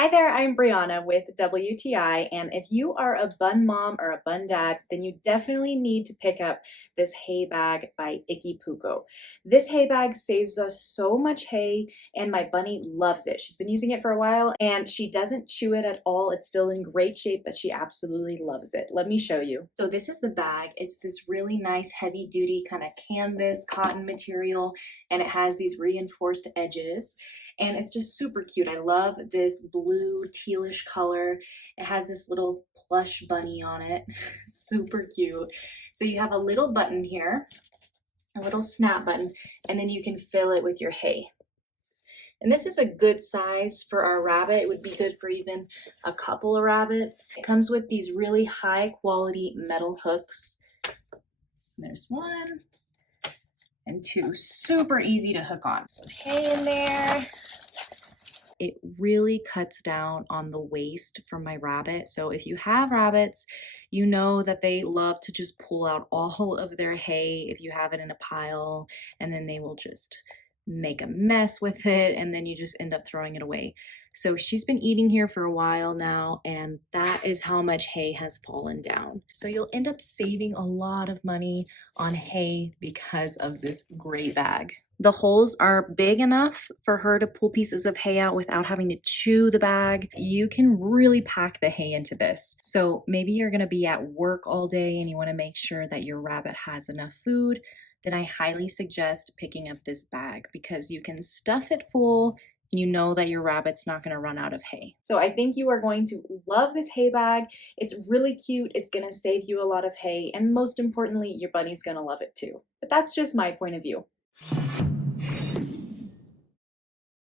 Hi there, I'm Brianna with WTI, and if you are a bun mom or a bun dad, then you definitely need to pick up this hay bag by IKIPUKO. This hay bag saves us so much hay, and my bunny loves it. She's been using it for a while, and she doesn't chew it at all. It's still in great shape, but she absolutely loves it. Let me show you. So this is the bag. It's this really nice heavy-duty kind of canvas cotton material, and it has these reinforced edges. And it's just super cute. I love this blue tealish color. It has this little plush bunny on it. Super cute. So you have a little button here, a little snap button, and then you can fill it with your hay. And this is a good size for our rabbit. It would be good for even a couple of rabbits. It comes with these really high quality metal hooks. There's one and two, super easy to hook on. Some hay in there. It really cuts down on the waste for my rabbit. So if you have rabbits, you know that they love to just pull out all of their hay if you have it in a pile, and then they will just make a mess with it, and then you just end up throwing it away. So she's been eating here for a while now, and that is how much hay has fallen down. So you'll end up saving a lot of money on hay because of this great bag. The holes are big enough for her to pull pieces of hay out without having to chew the bag. You can really pack the hay into this. So maybe you're gonna be at work all day and you wanna make sure that your rabbit has enough food, then I highly suggest picking up this bag because you can stuff it full. You know that your rabbit's not gonna run out of hay. So I think you are going to love this hay bag. It's really cute. It's gonna save you a lot of hay. And most importantly, your bunny's gonna love it too. But that's just my point of view.